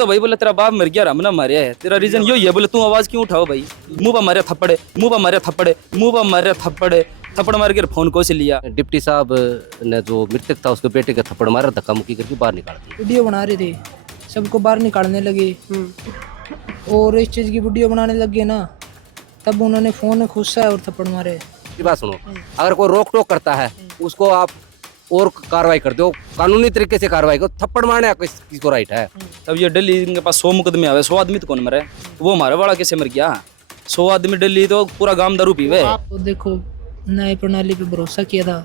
तो भाई बोले तेरा बाप मर गया, हमने मारे है, तेरा रीजन यही है, बोले तू आवाज क्यों उठाओ भाई, मुंह पर मारे थप्पड़े, मुंह पर मारे थप्पड़े, मुंह पर मारे थप्पड़े, थप्पड़ मार के फोन को से लिया। डिप्टी साहब ने जो मृतक था उसके बेटे का थप्पड़ मारा, धक्का मुक्की करके बाहर निकाल दिया। वीडियो बना रहे थे, सबको बाहर निकालने लगे और इस चीज़ की वीडियो बनाने लगे ना, तब उन्होंने फोन खुस्सा और थप्पड़ मारे। ये बात सुनो, अगर कोई रोक टोक करता है उसको आप और कार्रवाई कर दो, कानूनी तरीके से कार्रवाई करो। थप्पड़ मारने का किसको राइट है? तब ये दिल्ली इनके पास 100 मुकदमे आवे, 100 आदमी तो कौन मरे, वो हमारे वाला कैसे मर गया? 100 आदमी दिल्ली तो पूरा गांव दारू पीवे। तो देखो नई प्रणाली पे भरोसा किया था,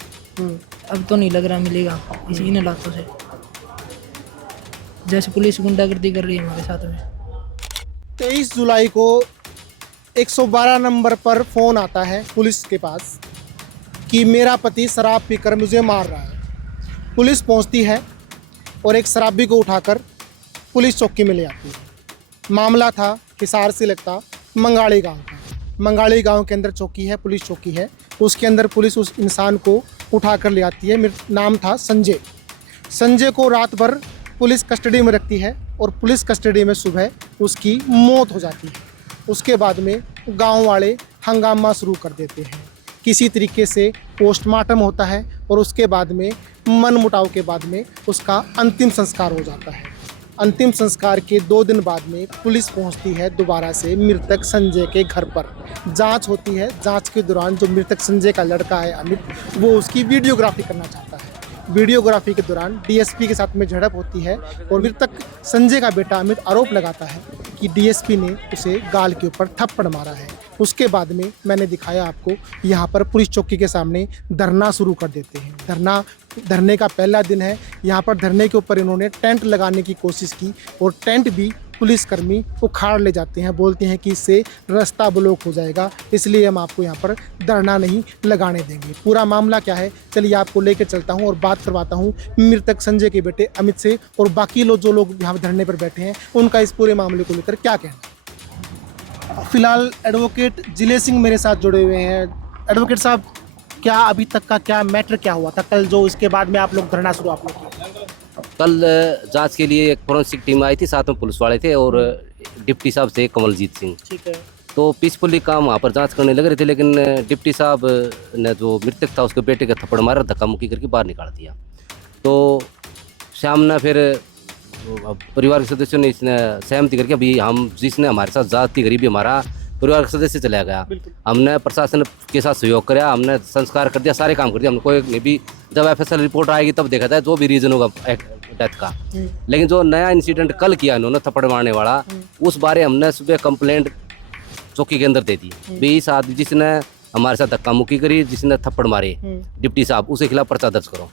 अब तो नहीं लग रहा मिलेगा इसी इन हालातों से, जैसे पुलिस गुंडागर्दी कर रही है हमारे साथ में। 23 जुलाई को 112 नंबर पर फ़ोन आता है पुलिस के पास कि मेरा पति शराब पीकर मुझे मार रहा है। पुलिस पहुंचती है और एक शराबी को उठाकर पुलिस चौकी में ले आती है। मामला था हिसार से लगता मंगाड़ी गांव का। मंगाड़ी गांव के अंदर चौकी है, पुलिस चौकी है, उसके अंदर पुलिस उस इंसान को उठाकर ले आती है। मेरा नाम था संजय। संजय को रात भर पुलिस कस्टडी में रखती है और पुलिस कस्टडी में सुबह उसकी मौत हो जाती है। उसके बाद में गांव वाले हंगामा शुरू कर देते हैं। किसी तरीके से पोस्टमार्टम होता है और उसके बाद में मनमुटाव के बाद में उसका अंतिम संस्कार हो जाता है। अंतिम संस्कार के 2 दिन बाद में पुलिस पहुंचती है दोबारा से मृतक संजय के घर पर। जांच होती है। जांच के दौरान जो मृतक संजय का लड़का है अमित, वो उसकी वीडियोग्राफी करना चाहता है। वीडियोग्राफी के दौरान डीएसपी के साथ में झड़प होती है और मृतक संजय का बेटा अमित आरोप लगाता है कि डीएसपी ने उसे गाल के ऊपर थप्पड़ मारा है। उसके बाद में मैंने दिखाया आपको, यहाँ पर पुलिस चौकी के सामने धरना शुरू कर देते हैं। धरने का पहला दिन है। यहाँ पर धरने के ऊपर इन्होंने टेंट लगाने की कोशिश की और टेंट भी पुलिसकर्मी उखाड़ ले जाते हैं। बोलते हैं कि इससे रास्ता ब्लॉक हो जाएगा, इसलिए हम आपको यहाँ पर धरना नहीं लगाने देंगे। पूरा मामला क्या है, चलिए आपको लेकर चलता हूँ और बात करवाता हूँ मृतक संजय के बेटे अमित से और बाकी लोग जो लोग यहाँ धरने पर बैठे हैं उनका इस पूरे मामले को लेकर क्या कहना। फिलहाल एडवोकेट जिले सिंह मेरे साथ जुड़े हुए हैं। एडवोकेट साहब, क्या अभी तक का क्या मैटर क्या हुआ था कल, जो इसके बाद में आप लोग धरना शुरू आप लोग किया? कल जांच के लिए एक फोरेंसिक टीम आई थी, साथ में पुलिस वाले थे और डिप्टी साहब थे कमलजीत सिंह। ठीक है। तो पीसफुली काम वहाँ पर जांच करने लग रहे थे, लेकिन डिप्टी साहब ने जो मृतक था उसके बेटे का थप्पड़ मारा, धक्का मुक्की करके बाहर निकाल दिया। तो शाम ने फिर परिवार के सदस्यों ने इसने सहमति करके, अभी हम जिसने हमारे साथ जाती गरीबी हमारा परिवार का सदस्य चला गया, हमने प्रशासन के साथ सहयोग कराया, हमने संस्कार कर दिया, सारे काम कर दिया। हमने कोई नहीं भी, जब एफएसएल रिपोर्ट आएगी तब देखा जाए जो भी रीजन होगा डेथ का। लेकिन जो नया इंसिडेंट कल किया इन्होंने थप्पड़ मारने वाला, उस बारे हमने सुबह कंप्लेंट चौकी के अंदर दे दी। भी इस आदमी जिसने हमारे साथ धक्का मुक्की करी, जिसने थप्पड़ मारे डिप्टी साहब, उसके खिलाफ पर्चा दर्ज करो।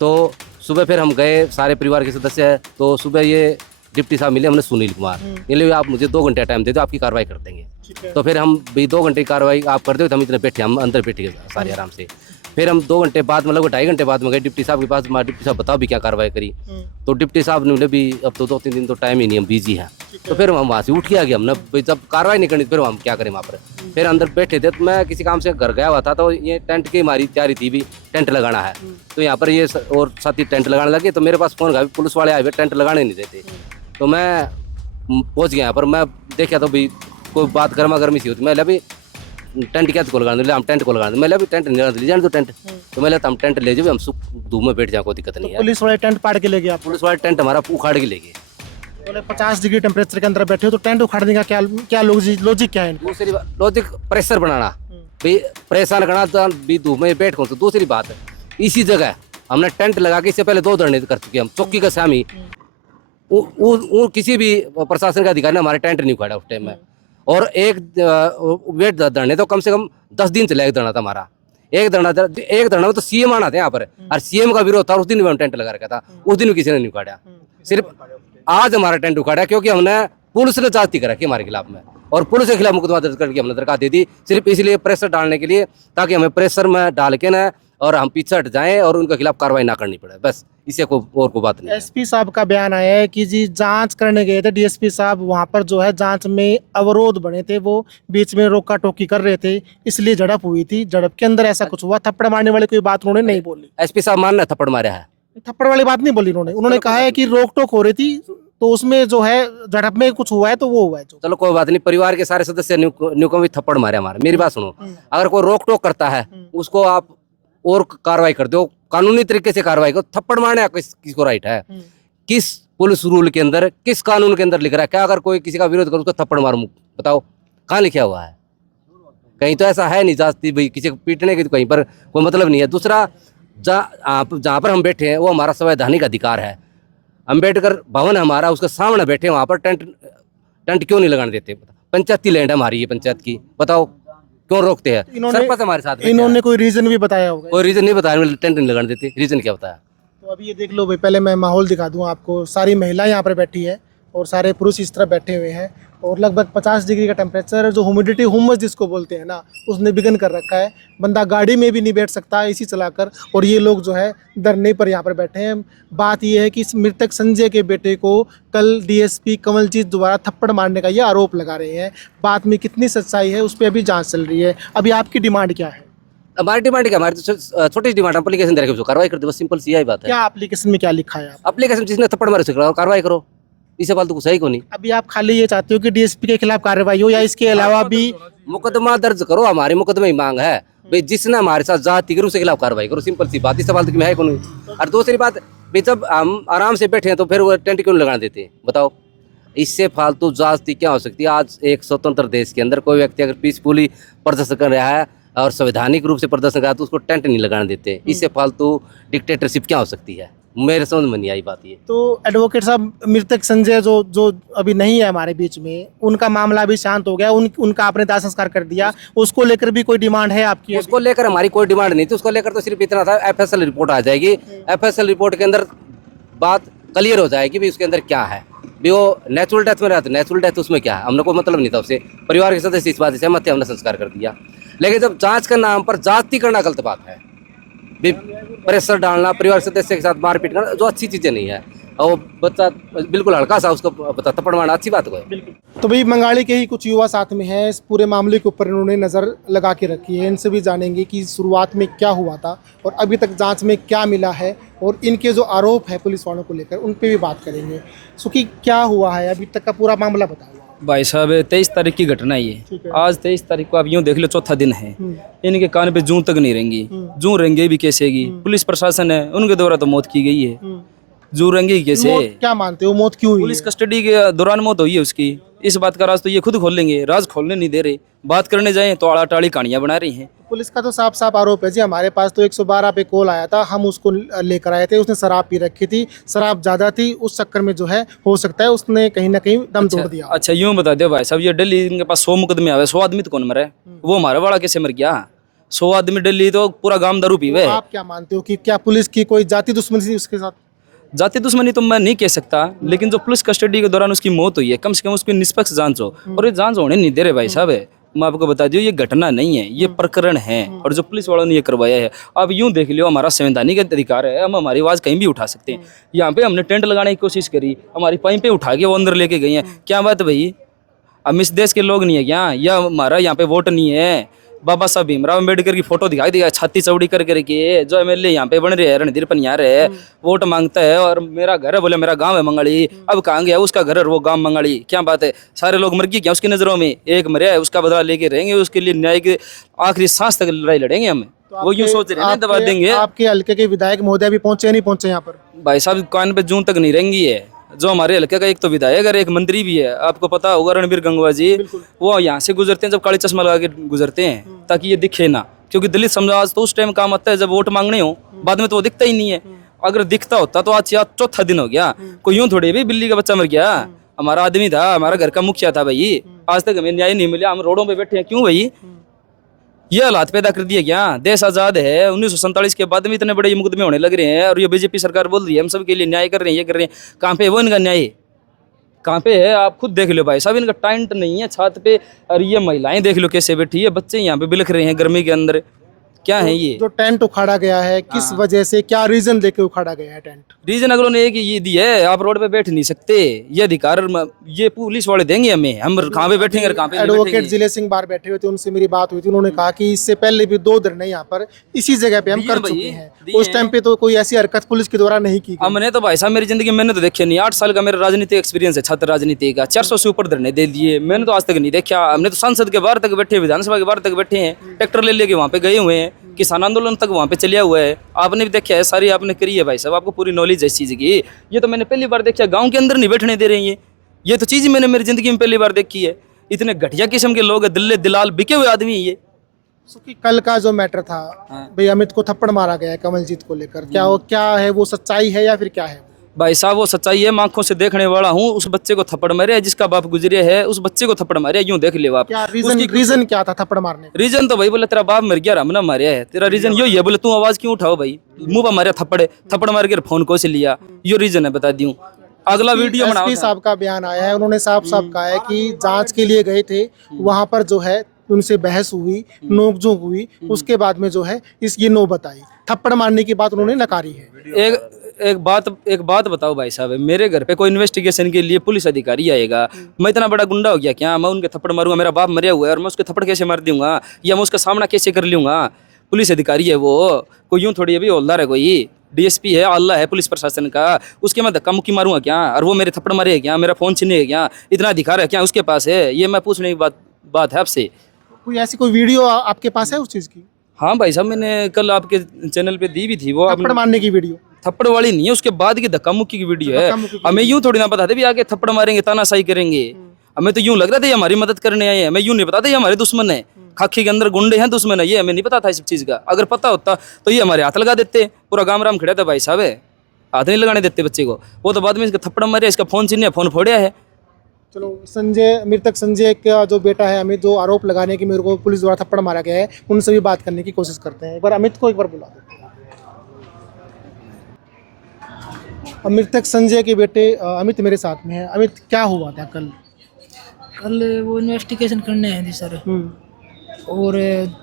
तो सुबह फिर हम गए, सारे परिवार के सदस्य है। तो सुबह ये डिप्टी साहब मिले, हमने सुनील कुमार, ये लिए आप मुझे 2 घंटे टाइम दे दो, आपकी कार्रवाई कर देंगे। तो फिर हम भी 2 घंटे की कार्रवाई आप कर दो, तो हम इतने बैठे, हम अंदर बैठे गए सारे आराम से। फिर हम 2 घंटे बाद, मतलब 2.5 घंटे बाद में गए डिप्टी साहब के पास। डिप्टी साहब बताओ भी क्या कार्रवाई करी। तो डिप्टी साहब ने बोले भी अब तो 2-3 दिन तो टाइम ही नहीं, हम बिजी हैं। तो फिर हम वहाँ से उठ के आ गए। हमने जब कार्रवाई नहीं करनी फिर हम क्या करें वहाँ पर। फिर अंदर बैठे थे, तो मैं किसी काम से घर गया हुआ था, तो ये टेंट की हमारी तैयारी थी, भी टेंट लगाना है। तो यहाँ पर ये और साथी टेंट लगाने लगे, तो मेरे पास फोन का पुलिस वाले आए हुए, टेंट लगाने नहीं देते। तो मैं पहुँच गया यहाँ पर, मैं देखा तो भी कोई बात गर्मा गर्मी सी होती। मैं अभी टेंट क्या को लगा दे, हम टेंट को लगा दे, मैं अभी टेंट नहीं लगा, ले जाने दो टेंट। तो मैं हम टेंट ले जाओ, हम सुख धूप में बैठ जाए, कोई दिक्कत नहीं है। पुलिस वाले टेंट पाड़ के ले गया? पुलिस वाले टेंट हमारा उखाड़ के ले गए। बोले 50 डिग्री टेम्परेचर के अंदर बैठे हो तो टेंट उखाड़ने का क्या लॉजिक क्या है? दूसरी बात लॉजिक प्रेशर बनाना, भाई परेशान करना, तो भी धूप में बैठ कौन। तो दूसरी बात है, इसी जगह हमने टेंट लगा के इससे पहले 2 धरने कर चुके हम चौकी का शामी। वो किसी भी प्रशासन का अधिकारी ने हमारे टेंट नहीं उखाड़ा उस टाइम में। और एक वेट धरने तो कम से कम 10 दिन चला एक धरना था हमारा। एक धरना में तो सीएम आना था यहाँ पर, और सीएम का विरोध था। उस दिन भी हम टेंट लगा रखा था, उस दिन भी किसी ने नहीं उखाड़ा। सिर्फ आज हमारा टेंट उखाड़ा क्योंकि हमने पुलिस ने जांच कर रखी हमारे खिलाफ में, और पुलिस के खिलाफ मुकदमा दर्ज करके हमने दरखास्त दे दी, सिर्फ इसलिए प्रेशर डालने के लिए, ताकि हमें प्रेशर में डाल के ना और हम पीछे हट जाएं और उनके खिलाफ कार्रवाई ना करनी पड़े, बस इससे और कोई बात नहीं। एसपी साहब का बयान आया है कि जी जांच करने गए थे डीएसपी साहब, वहां पर जो है जांच में अवरोध बने थे, वो बीच में रोका टोकी कर रहे थे, इसलिए झड़प हुई थी। झड़प के अंदर ऐसा कुछ हुआ, थप्पड़ मारने वाली कोई बात उन्होंने नहीं बोली। एसपी साहब मानना थप्पड़ मारा है, थप्पड़ वाली बात नहीं बोली उन्होंने कहा है कि रोक टोक हो रही थी तो उसमें जो है झड़प में कुछ हुआ है तो वो हुआ है जो। चलो कोई बात नहीं, परिवार के सारे सदस्य न्यू को भी थप्पड़ मारे हमारे। मेरी बात सुनो, अगर कोई रोक टोक करता है उसको आप और कार्रवाई कर दो, कानूनी तरीके से कार्रवाई करो। थप्पड़ मारने का किसको राइट है? किस पुलिस रूल के अंदर, किस कानून के अंदर लिख रहा है? क्या अगर कोई किसी का विरोध करो उसको थप्पड़ मारूं? बताओ कहाँ लिखा हुआ है? कहीं तो ऐसा है नहीं जाती भाई किसी को पीटने की, तो कहीं पर कोई मतलब नहीं है। दूसरा, जहाँ पर हम बैठे हैं वो हमारा संवैधानिक अधिकार है। अम्बेडकर भवन हमारा, उसके सामने बैठे वहाँ पर टेंट क्यों नहीं लगाने देते? पंचायती लैंड हमारी है पंचायत की, बताओ क्यों रोकते हैं? सरपंच हमारे साथ बैठे हैं। इन्होंने कोई रीजन भी बताया होगा? कोई रीजन नहीं बताया, टेंट नहीं लगाने देते। रीजन क्या बताया? तो अभी ये देख लो भाई, पहले मैं माहौल दिखा दूं आपको। सारी महिलाएं यहाँ पर बैठी है और सारे पुरुष इस तरफ बैठे हुए हैं और लगभग 50 डिग्री का टेम्परेचर, जो ह्यूमिडिटी, हुमस जिसको बोलते हैं ना, उसने बिगन कर रखा है। बंदा गाड़ी में भी नहीं बैठ सकता एसी चलाकर, और ये लोग जो है धरने पर यहाँ पर बैठे हैं। बात ये है कि इस मृतक संजय के बेटे को कल डीएसपी कमलजीत द्वारा थप्पड़ मारने का ये आरोप लगा रहे हैं। बात में कितनी सच्चाई है उस पर अभी जाँच चल रही है। अभी आपकी डिमांड क्या है? हमारी डिमांड क्या? हमारी तो छोटी डिमांड, एप्लीकेशन दे रखे कार्रवाई कर दो, बस सिंपल सी यही बात है। क्या एप्लीकेशन में क्या लिखा है? एप्लीकेशन जिसने थप्पड़ मारे उसे कार्रवाई करो, इससे फालतू कुछ है ही को नहीं। अभी आप खाली ये चाहते हो कि डीएसपी के खिलाफ कार्रवाई हो, या इसके अलावा भी मुकदमा दर्ज करो? हमारी मुकदमे की मांग है भाई, जिसने हमारे साथ जाति करो उसके खिलाफ कार्रवाई करो, सिंपल सी बात। इससे फालतू में है को नहीं। और दूसरी बात भाई, जब हम आराम से बैठे हैं तो फिर वो टेंट क्यों लगाने देते हैं? बताओ, इससे फालतू जाति क्या हो सकती है? आज एक स्वतंत्र देश के अंदर कोई व्यक्ति अगर पीसफुली प्रदर्शन कर रहा है और संवैधानिक रूप से प्रदर्शन कर रहा है तो उसको टेंट नहीं लगाने देते। इससे फालतू डिक्टेटरशिप क्या हो सकती है? मेरे समझ में नहीं आई बात ये। तो एडवोकेट साहब, मृतक संजय जो अभी नहीं है हमारे बीच में, उनका मामला भी शांत हो गया, उनका आपने दाह संस्कार कर दिया, उसको लेकर भी कोई डिमांड है आपकी? उसको लेकर हमारी कोई डिमांड नहीं थी। उसको लेकर तो सिर्फ इतना था, एफएसएल रिपोर्ट आ जाएगी, एफएसएल रिपोर्ट के अंदर बात क्लियर हो जाएगी भी उसके अंदर क्या है। भी वो नेचुरल डेथ में रहता है, नेचुरल डेथ उसमें क्या है? हमने कोई मतलब नहीं था उससे। परिवार के सदस्य इस बात से सहमत थे, हमने संस्कार कर दिया। लेकिन जब जांच के नाम पर जाति करना गलत बात है, प्रेशर डालना, परिवार सदस्य के साथ मारपीट करना, जो अच्छी चीजें नहीं है। और बच्चा बिल्कुल हल्का सा उसको थप्पड़ मारना अच्छी बात है? तो भाई मंगाड़ी के ही कुछ युवा साथ में हैं। इस पूरे मामले के ऊपर इन्होंने नज़र लगा के रखी है। इनसे भी जानेंगे कि शुरुआत में क्या हुआ था और अभी तक जांच में क्या मिला है, और इनके जो आरोप है पुलिस वालों को लेकर उन पर भी बात करेंगे। सुखी, क्या हुआ है अभी तक का पूरा मामला बताओ। भाई साहब 23 तारीख की घटना है ये। आज 23 तारीख को आप यूँ देख लो, चौथा दिन है। इनके कान पे जूं तक नहीं रेंगी। जूं रेंगे भी कैसे की? पुलिस प्रशासन है, उनके द्वारा तो मौत की गई है। जूं रेंगी कैसे? क्या मानते हो मौत क्यों हुई? पुलिस कस्टडी के दौरान मौत हुई है उसकी। इस बात का राज तो ये खुद खोल लेंगे, राज खोलने नहीं दे रहे। बात करने जाएं तो आड़ा टाड़ी कहानियां बना रही हैं। पुलिस का तो साफ साफ आरोप है जी, हमारे पास तो 112 पे कॉल आया था, हम उसको लेकर आए थे, उसने शराब पी रखी थी, शराब ज़्यादा थी, उस चक्कर में जो है हो सकता है उसने कहीं ना कहीं दम तोड़ दिया। अच्छा यूँ बता दो भाई साहब, ये दिल्ली इनके पास 100 मुकदमे आवे, 100 आदमी तो कौन मरे? वो हमारे वाला कैसे मर गया? 100 आदमी दिल्ली तो पूरा गांव दारू पीवे। आप क्या मानते हो कि क्या पुलिस की कोई जाति दुश्मनी थी उसके साथ? जाति दुश्मनी तो मैं नहीं कह सकता, लेकिन जो पुलिस कस्टडी के दौरान उसकी मौत हुई है, कम से कम उसकी निष्पक्ष जांच हो। और ये जांच होने नहीं दे रहे भाई साहब। मैं आपको बता दूं, ये घटना नहीं है, ये प्रकरण है, और जो पुलिस वालों ने ये करवाया है। अब यूं देख लियो, हमारा संवैधानिक अधिकार है, हम हमारी आवाज़ कहीं भी उठा सकते हैं। यहाँ पे हमने टेंट लगाने की कोशिश करी, हमारी पाइपें उठा के वो अंदर लेके गई हैं। क्या बात भाई? हम इस देश के लोग नहीं है क्या? या हमारा यहाँ पे वोट नहीं है? बाबा साहब भीमराव अम्बेडकर की फोटो दिखाई दिया, छाती चौड़ी कर करके जो एमएलए यहाँ पे बन रहे हैं, रणधीर पनियार है, वोट मांगता है। और मेरा घर है, बोले मेरा गांव है मंगाड़ी। अब कहाँ गया उसका घर, वो गांव मंगाड़ी? क्या बात है? सारे लोग मर गए क्या उसकी नज़रों में? एक मरे है, उसका बदला लेके रहेंगे, उसके लिए न्याय की आखिरी सांस तक लड़ाई लड़ेंगे हम। वो यूँ सोच रहे हैं दबा देंगे। आपके हल्के के विधायक महोदय भी पहुंचे नहीं पहुंचे यहाँ पर? भाई साहब कान पे जूं तक नहीं रहेंगी है। जो हमारे हल्के का एक तो विधायक और एक मंत्री भी है, आपको पता होगा, रणबीर गंगवा जी। वो यहाँ से गुजरते हैं जब काले चश्मा लगा के गुजरते हैं, ताकि ये दिखे ना, क्योंकि दलित समाज तो उस टाइम काम आता है जब वोट मांगने हो, बाद में तो वो दिखता ही नहीं है। अगर दिखता होता तो आज चौथा दिन हो गया। कोई यूं थोड़ी भी बिल्ली का बच्चा मर गया, हमारा आदमी था, हमारा घर का मुखिया था भाई। आज तक हमें न्याय नहीं मिला, हम रोडों पे बैठे हैं। क्यों भाई? ये हालात पैदा कर दिए क्या? देश आज़ाद है, 1947 के बाद में इतने बड़े मुकदमे होने लग रहे हैं, और ये बीजेपी सरकार बोल रही है हम सब के लिए न्याय कर रहे हैं, ये कर रहे हैं। कहाँ पे वो इनका न्याय? कहाँ पे है? आप खुद देख लो भाई साहब, इनका टेंट नहीं है छत पे, और ये महिलाएं देख लो कैसे बैठी है, बच्चे यहाँ पे बिलख रहे हैं गर्मी के अंदर। क्या है ये? जो टेंट उखाड़ा गया है किस हाँ। वजह से, क्या रीजन देके उखाड़ा गया है टेंट? रीजन अगलों ने एक ये दी है, आप रोड पे बैठ नहीं सकते, ये अधिकार ये पुलिस वाले देंगे हमें, हम कहाँ पे बैठेंगे और कहाँ पे नहीं एडवोकेट बैठेंगे। जिले सिंह बाहर बैठे हुए थे, उनसे मेरी बात हुई थी। उन्होंने कहा कि इससे पहले भी 2 धरने यहाँ पर इसी जगह पे हम दिए कर भाई, चुके हैं। दिए उस टाइम पे तो कोई ऐसी हरकत पुलिस के द्वारा नहीं की गई। हमने तो भाई साहब मेरी जिंदगी में मैंने तो देखी नहीं, 8 साल का मेरा राजनीतिक एक्सपीरियंस है, छात्र राजनीति का, 400 से ऊपर धरने दे दिए, मैंने तो आज तक नहीं देखा। हमने तो संसद के बाहर तक बैठे, विधानसभा के बाहर तक बैठे हैं, ट्रैक्टर ले लेके वहाँ पे गए हुए हैं, किसान आंदोलन तक वहाँ पे चलिया हुआ है, आपने भी देखा है, सारी आपने करी है भाई साहब, आपको पूरी नॉलेज है इस चीज़ की। ये तो मैंने पहली बार देखा, गाँव के अंदर नहीं बैठने दे रहे हैं ये तो चीज़ मैंने मेरी जिंदगी में पहली बार देखी है। इतने घटिया किस्म के लोग, दिल्ले दिलाल बिके हुए आदमी है ये। कि कल का जो मैटर था, हाँ। भाई अमित को थप्पड़ मारा गया है कमलजीत को लेकर, क्या है वो सच्चाई है या फिर क्या है? भाई साहब वो सच्चाई है, मैं आंखों से देखने वाला हूँ। उस बच्चे को थप्पड़ मारे, जिसका बाप गुजरे है, उस बच्चे को थप्पड़ मारे, यूं देख लियो आप। क्या रीजन क्या था थप्पड़ मारने का? रीजन तो भाई बोले तेरा बाप मर गया, हमने मारे है, तेरा रीजन यही है, बोले तू आवाज क्यों उठाओ भाई, मुंह पर मारे थप्पड़ मार के फोन को से लिया, यो रीजन है, बता दूं। अगला वीडियो बनाओ। एसपी साहब का बयान आया है, उन्होंने साफ साफ कहा है कि जांच के लिए गए थे, वहां पर जो है उनसे बहस हुई, नोकझोंक हुई, उसके बाद में जो है ये नौबत आई, थप्पड़ मारने की बात उन्होंने नकारी है। एक बात बताओ भाई साहब, मेरे घर पे कोई इन्वेस्टिगेशन के लिए पुलिस अधिकारी आएगा, मैं इतना बड़ा गुंडा हो गया क्या? मैं उनके थप्पड़ मारूंगा? मेरा बाप मरा हुआ है और मैं उसके थप्पड़ कैसे मार दूंगा, या मैं उसका सामना कैसे कर लूंगा? पुलिस अधिकारी है वो, कोई यूं थोड़ी, अभी हवलदार है, कोई डीएसपी है, आल्ला है पुलिस प्रशासन का, उसके मैं धक्का मुक्की मारूंगा क्या? और वो मेरे थप्पड़ मारे क्या? मेरा फोन छीने क्या? इतना अधिकार है क्या उसके पास है? ये मैं पूछने की बात है आपसे। कोई ऐसी कोई वीडियो आपके पास है उस चीज की? हाँ भाई साहब, मैंने कल आपके चैनल पे दी भी थी वो, थप्पड़ मारने की वीडियो? थप्पड़ वाली नहीं है, उसके बाद की धक्का मुक्की की वीडियो है। धक्का-मुक्की की हमें यूं थोड़ी ना बताते भी आके थप्पड़ मारेंगे, तानाशाही करेंगे, हमें तो यूं लग रहा था ये हमारी मदद करने आए हैं, हमें यूं नहीं पता था ये हमारे दुश्मन है, खाकी के अंदर गुंडे हैं, दुश्मन है, ये हमें नहीं पता था इस चीज़ का। अगर पता होता तो ये हमारे हाथ लगा देते, पूरा गाँव राम खड़ा था भाई साहब, हाथ नहीं लगाने देते बच्चे को। वो तो बाद में इसका थप्पड़ मारे, इसका फोन छीने, फोन फोड़िया है। चलो, मृतक संजय का जो बेटा है अमित, जो आरोप लगाने की मेरे को पुलिस द्वारा थप्पड़ मारा गया है, उनसे भी बात करने की कोशिश करते हैं। एक बार अमित को एक बार बुला देते हैं। मृतक संजय के बेटे अमित मेरे साथ में है। अमित, क्या हुआ था कल? कल वो इन्वेस्टिगेशन करने आए थे सर, और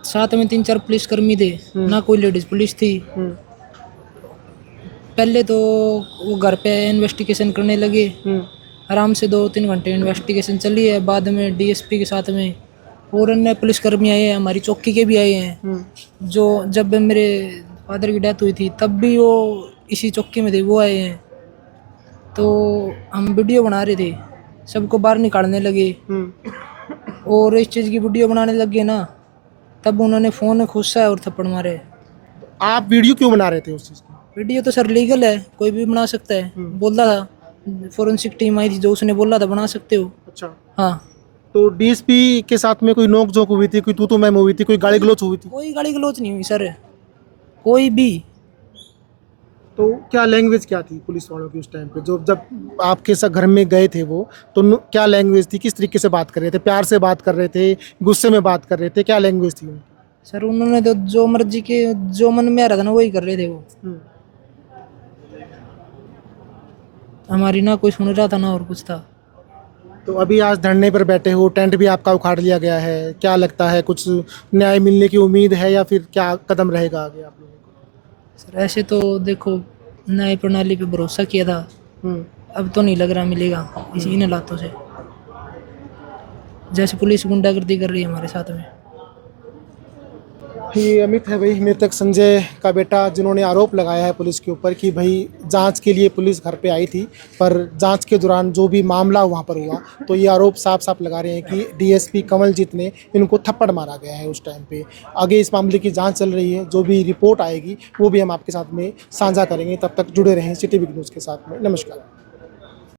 साथ में 3-4 पुलिसकर्मी थे, ना कोई लेडीज पुलिस थी। पहले तो वो घर पे इन्वेस्टिगेशन करने लगे, आराम से 2-3 घंटे इन्वेस्टिगेशन चली है। बाद में डीएसपी के साथ में और अन्य पुलिसकर्मी आए हैं, हमारी चौकी के भी आए हैं। जो जब मेरे फादर की डेथ हुई थी तब भी वो इसी चौकी में थे, वो आए हैं। तो हम वीडियो बना रहे थे, सबको बाहर निकालने लगे, और इस चीज़ की वीडियो बनाने लगे ना, तब उन्होंने फ़ोन खुस्सा और थप्पड़ मारे। आप वीडियो क्यों बना रहे थे उस चीज़ की? वीडियो तो सर लीगल है, कोई भी बना सकता है। बोला था, फोरेंसिक टीम आई थी जो उसने बोला था बना सकते हो। अच्छा, हाँ, तो डीएसपी के साथ में कोई नोक-झोंक हुई थी, कोई तू मैम हुई थी, कोई गाली गलौच हुई थी? कोई गाली गलौच नहीं हुई सर, कोई भी। तो क्या लैंग्वेज क्या थी पुलिस वालों की उस टाइम पे, जो जब आपके साथ घर में गए थे वो, तो क्या लैंग्वेज थी? किस तरीके से बात कर रहे थे? प्यार से बात कर रहे थे, गुस्से में बात कर रहे थे, क्या लैंग्वेज थी उनकी? सर उन्होंने तो जो मर्जी के, जो मन में आ रहा था ना वही कर रहे थे वो। हमारी ना कोई सुन रहा था ना और कुछ था। तो अभी आज धरने पर बैठे हो, टेंट भी आपका उखाड़ लिया गया है, क्या लगता है, कुछ न्याय मिलने की उम्मीद है या फिर क्या कदम रहेगा आगे आप लोगों को? सर ऐसे तो देखो, न्याय प्रणाली पे भरोसा किया था, अब तो नहीं लग रहा मिलेगा इसी इन हालातों से, जैसे पुलिस गुंडागर्दी कर रही है हमारे साथ में। ये अमित है भाई, मृतक संजय का बेटा, जिन्होंने आरोप लगाया है पुलिस के ऊपर कि भाई जांच के लिए पुलिस घर पे आई थी, पर जांच के दौरान जो भी मामला वहां पर हुआ, तो ये आरोप साफ साफ लगा रहे हैं कि डीएसपी कमलजीत ने इनको थप्पड़ मारा गया है उस टाइम पे। आगे इस मामले की जांच चल रही है, जो भी रिपोर्ट आएगी वो भी हम आपके साथ में साझा करेंगे। तब तक जुड़े रहें सिटी बिग न्यूज़ के साथ में। नमस्कार।